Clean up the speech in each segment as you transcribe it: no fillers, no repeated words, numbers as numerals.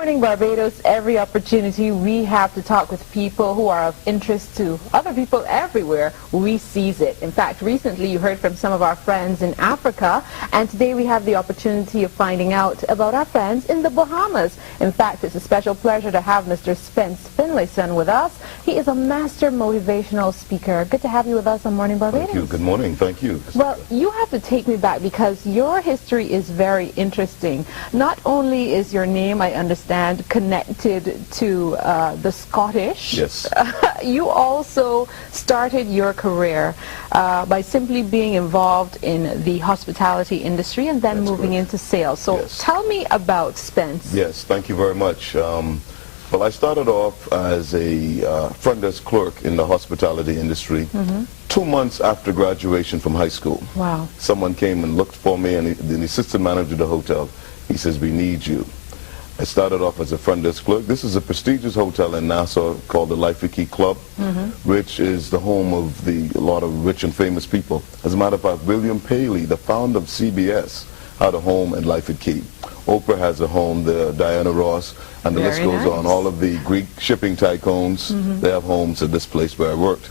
Morning Barbados, every opportunity we have to talk with people who are of interest to other people everywhere, we seize it. In fact, recently you heard from some of our friends in Africa, and today we have the opportunity of finding out about our friends in the Bahamas. In fact, it's a special pleasure to have Mr. Spence Finlayson with us. He is a master motivational speaker. Good to have you with us on Morning Barbados. Thank you. Good morning. Thank you. Well, you have to take me back because your history is very interesting. Not only is your name, I understand, connected to the Scottish. Yes. You also started your career by simply being involved in the hospitality industry and then moving into sales. So yes. Tell me about Spence. Yes, thank you very much. Well, I started off as a front desk clerk in the hospitality industry 2 months after graduation from high school. Wow. Someone came and looked for me, and the assistant manager of the hotel, he says, "We need you." I started off as a front desk clerk. This is a prestigious hotel in Nassau called the Life Key Club, which is the home of a lot of rich and famous people. As a matter of fact, William Paley, the founder of CBS, had a home at Life Key. Oprah has a home there, Diana Ross, and the list goes on. All of the Greek shipping tycoons, they have homes at this place where I worked.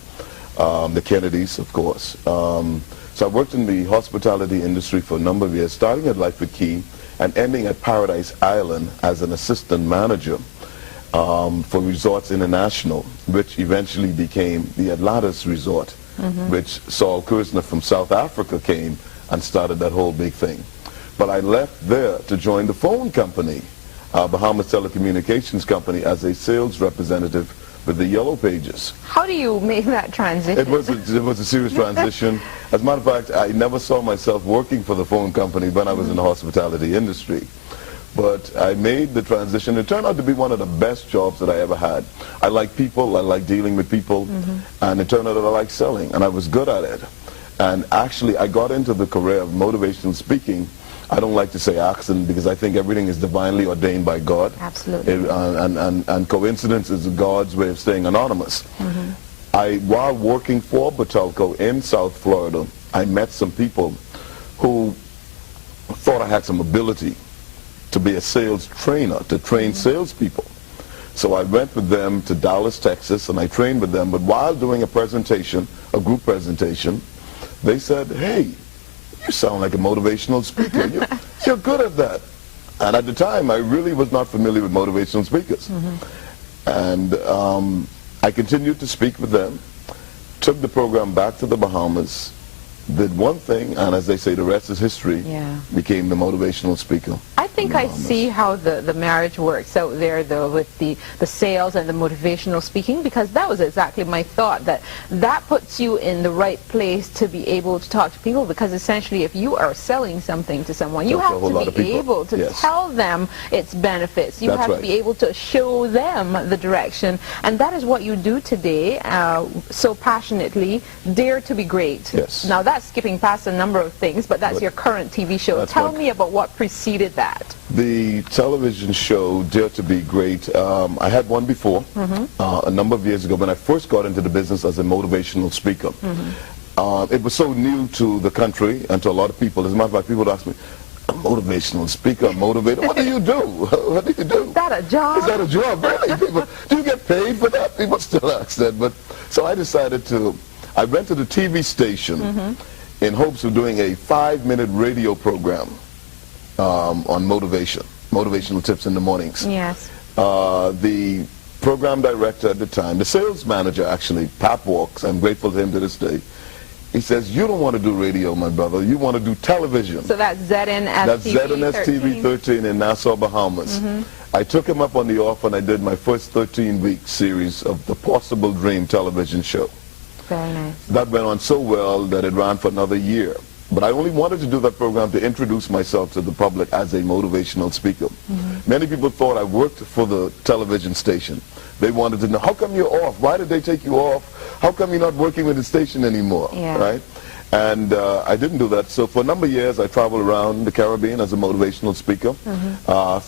The Kennedys, of course. So I worked in the hospitality industry for a number of years, starting at Life Key and ending at Paradise Island as an assistant manager for Resorts International, which eventually became the Atlantis Resort, which Saul Kersner from South Africa came and started that whole big thing. But I left there to join the phone company, Bahamas Telecommunications Company, as a sales representative with the Yellow Pages. How do you make that transition? It was a serious transition. As a matter of fact, I never saw myself working for the phone company when I was in the hospitality industry. But I made the transition. It turned out to be one of the best jobs that I ever had. I like people, I like dealing with people, and it turned out that I like selling, and I was good at it. And actually, I got into the career of motivational speaking. I don't like to say accident because I think everything is divinely ordained by God. Absolutely. And coincidence is God's way of staying anonymous. While working for Batelco in South Florida, I met some people who thought I had some ability to be a sales trainer, to train salespeople. So I went with them to Dallas, Texas, and I trained with them. But while doing a presentation, a group presentation, they said, "Hey, you sound like a motivational speaker. You're good at that." And at the time, I really was not familiar with motivational speakers. And I continued to speak with them, took the program back to the Bahamas, did one thing, and as they say, the rest is history, became the motivational speaker. I think I see how the marriage works out there, though, with the sales and the motivational speaking, because that was exactly my thought, that puts you in the right place to be able to talk to people, because essentially if you are selling something to someone, you have to be able to tell them its benefits. You have to be able to show them the direction, and that is what you do today so passionately. Dare to be Great. Yes. Now that's skipping past a number of things, but that's your current TV show. Tell me about what preceded that. The television show, Dare to be Great, I had one before, a number of years ago when I first got into the business as a motivational speaker. It was so new to the country and to a lot of people. As a matter of fact, people would ask me, "A motivational speaker, a motivator, what do you do? What do you do? Is that a job? Is that a job? Really? People, do you get paid for that?" People still ask that. But so I decided I rented a TV station in hopes of doing a 5-minute radio program on motivational tips in the mornings. Yes. The program director at the time, the sales manager actually, Pat Walks, I'm grateful to him to this day, he says, "You don't want to do radio, my brother. You want to do television." So that's ZNS That's TV ZNS TV 13 in Nassau, Bahamas. I took him up on the offer and I did my first 13-week series of the Possible Dream television show. Very nice. That went on so well that it ran for another year. But I only wanted to do that program to introduce myself to the public as a motivational speaker. Many people thought I worked for the television station. They wanted to know, how come you're off? Why did they take you off? How come you're not working with the station anymore? Right? And I didn't do that. So for a number of years, I traveled around the Caribbean as a motivational speaker.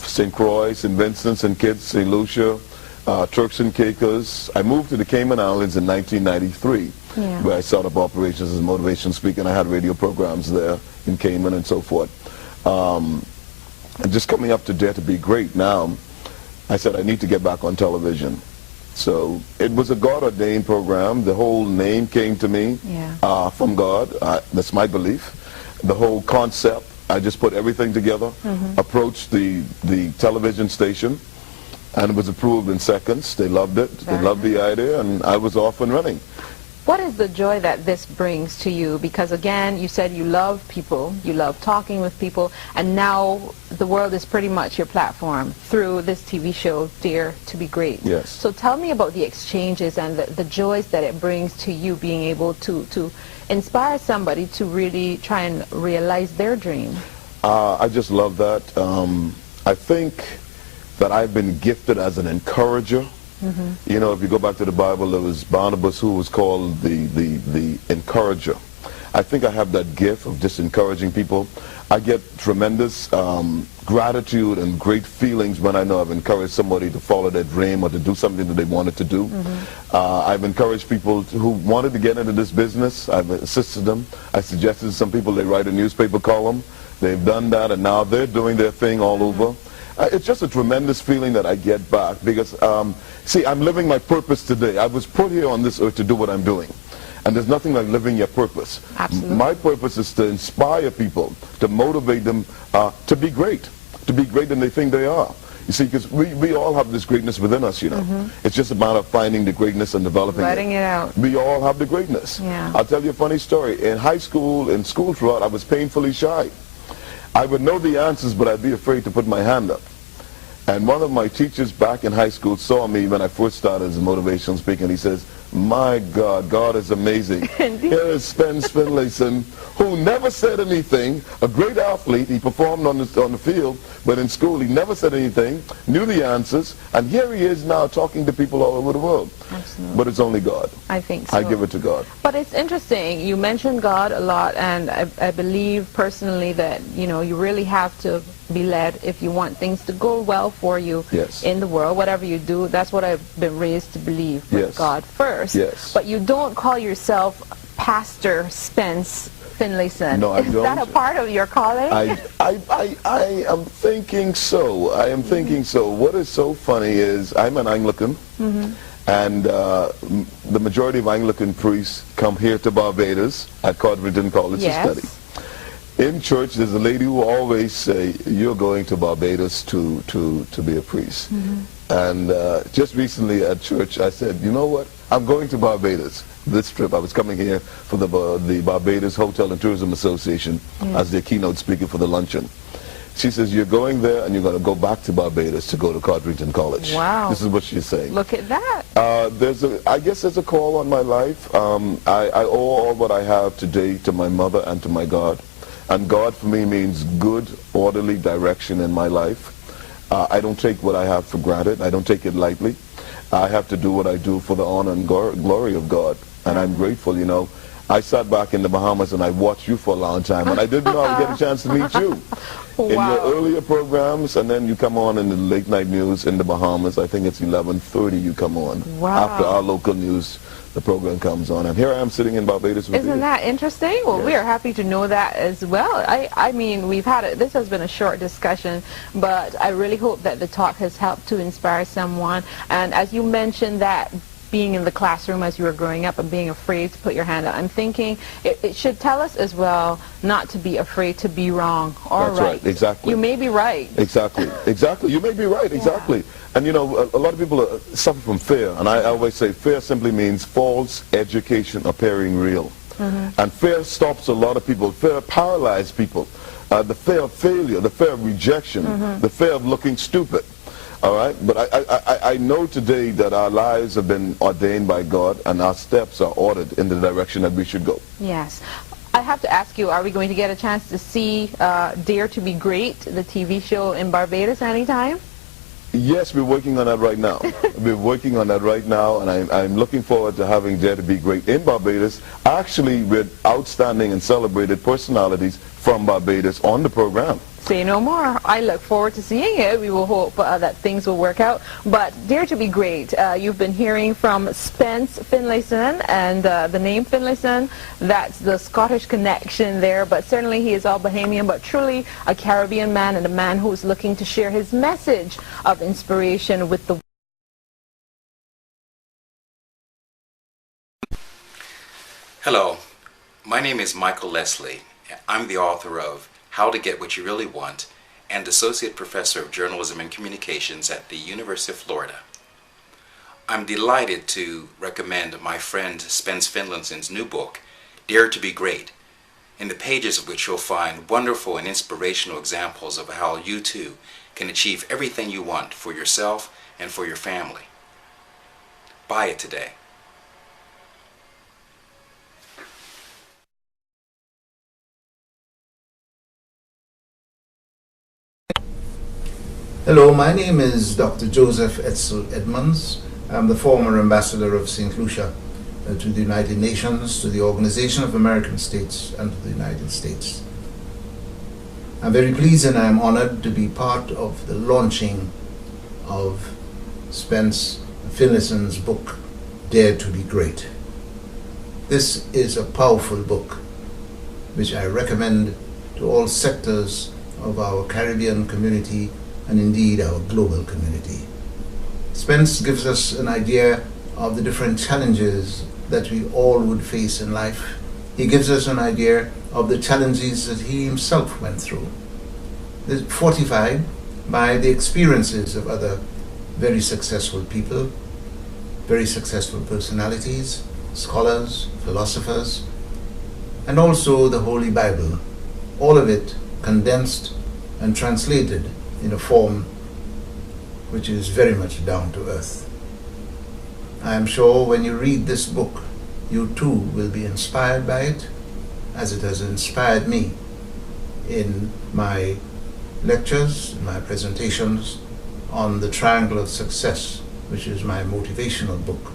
St. Croix, St. Vincent, St. Kitts, St. Lucia, Turks and Caicos. I moved to the Cayman Islands in 1993, where I set up operations as a motivational speaker, and I had radio programs there in Cayman and so forth. And just coming up to Dare to be Great now, I said, I need to get back on television. So it was a God-ordained program. The whole name came to me from God. That's my belief. The whole concept, I just put everything together, approached the television station, and it was approved in seconds. They loved it. They loved the idea, and I was off and running. What is the joy that this brings to you? Because again, you said you love people, you love talking with people, and now the world is pretty much your platform through this TV show, Dare to Be Great. Yes. So tell me about the exchanges and the joys that it brings to you being able to inspire somebody to really try and realize their dream. I just love that. I think that I've been gifted as an encourager. You know, if you go back to the Bible, there was Barbados who was called the encourager. I think I have that gift of just encouraging people. I get tremendous gratitude and great feelings when I know I've encouraged somebody to follow their dream or to do something that they wanted to do. I've encouraged people who wanted to get into this business. I've assisted them. I suggested to some people they write a newspaper column. They've done that, and now they're doing their thing all over. It's just a tremendous feeling that I get back because, see, I'm living my purpose today. I was put here on this earth to do what I'm doing. And there's nothing like living your purpose. Absolutely. My purpose is to inspire people, to motivate them to be great than they think they are. You see, because we all have this greatness within us, you know. It's just a matter of finding the greatness and developing Letting it out. We all have the greatness. Yeah. I'll tell you a funny story. In high school, in school throughout, I was painfully shy. I would know the answers, but I'd be afraid to put my hand up. And one of my teachers back in high school saw me when I first started as a motivational speaker, and he says, my God, God is amazing. Here is Spence Finlayson, who never said anything, a great athlete. He performed on the field, but in school he never said anything, knew the answers, and here he is now talking to people all over the world. Absolutely. But it's only God. I think so. I give it to God. But it's interesting. You mentioned God a lot, and I believe personally that, you know, you really have to be led if you want things to go well for you in the world. Whatever you do, that's what I've been raised to believe, with God first. Yes. But you don't call yourself Pastor Spence Finlayson. No, I don't. Is that a part of your calling? I am thinking so. I am thinking so. What is so funny is I'm an Anglican, and the majority of Anglican priests come here to Barbados at Codrington College to study. In church, there's a lady who always say, you're going to Barbados to be a priest. And just recently at church, I said, you know what? I'm going to Barbados. This trip, I was coming here for the Barbados Hotel and Tourism Association as their keynote speaker for the luncheon. She says, you're going there and you're going to go back to Barbados to go to Codrington College. Wow. This is what she's saying. Look at that. I guess there's a call on my life. I owe all what I have today to my mother and to my God. And God for me means good, orderly direction in my life. I don't take what I have for granted. I don't take it lightly. I have to do what I do for the honor and glory of God. And I'm grateful, you know. I sat back in the Bahamas and I watched you for a long time, and I didn't know I would get a chance to meet you. In your earlier programs, and then you come on in the late night news in the Bahamas. I think it's 11:30 you come on. After our local news, the program comes on, and here I am sitting in Barbados with you. Isn't that interesting? Well, we are happy to know that as well. I mean, we've had this has been a short discussion, but I really hope that the talk has helped to inspire someone. And as you mentioned that being in the classroom as you were growing up and being afraid to put your hand out, I'm thinking it should tell us as well not to be afraid to be wrong or That's right. Exactly. You may be right. Exactly. Exactly. You may be right. Exactly. And you know, a lot of people suffer from fear, and I always say fear simply means false education appearing real. And fear stops a lot of people. Fear paralyzes people. The fear of failure, the fear of rejection, the fear of looking stupid. All right? But I know today that our lives have been ordained by God, and our steps are ordered in the direction that we should go. Yes. I have to ask you, are we going to get a chance to see Dare to Be Great, the TV show in Barbados anytime? Yes, we're working on that right now. We're working on that right now, and I'm looking forward to having Dare to Be Great in Barbados, actually with outstanding and celebrated personalities from Barbados on the program. Say no more. I look forward to seeing it. We will hope that things will work out. But Dare to be Great, you've been hearing from Spence Finlayson, and the name Finlayson, that's the Scottish connection there, but certainly he is all Bahamian, but truly a Caribbean man, and a man who's looking to share his message of inspiration with the Hello, my name is Michael Leslie. I'm the author of How to Get What You Really Want and Associate Professor of Journalism and Communications at the University of Florida. I'm delighted to recommend my friend Spence Finlayson's new book, Dare to be Great, in the pages of which you'll find wonderful and inspirational examples of how you too can achieve everything you want for yourself and for your family. Buy it today. Hello, my name is Dr. Joseph Edsel Edmonds. I'm the former ambassador of St. Lucia to the United Nations, to the Organization of American States, and to the United States. I'm very pleased and I'm honored to be part of the launching of Spence Finlayson's book, Dare to be Great. This is a powerful book which I recommend to all sectors of our Caribbean community and indeed our global community. Spence gives us an idea of the different challenges that we all would face in life. He gives us an idea of the challenges that he himself went through, fortified by the experiences of other very successful people, very successful personalities, scholars, philosophers, and also the Holy Bible, all of it condensed and translated in a form which is very much down to earth. I am sure when you read this book, you too will be inspired by it, as it has inspired me in my lectures, my presentations on the Triangle of Success, which is my motivational book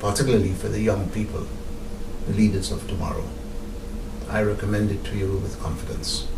particularly for the young people, the leaders of tomorrow. I recommend it to you with confidence.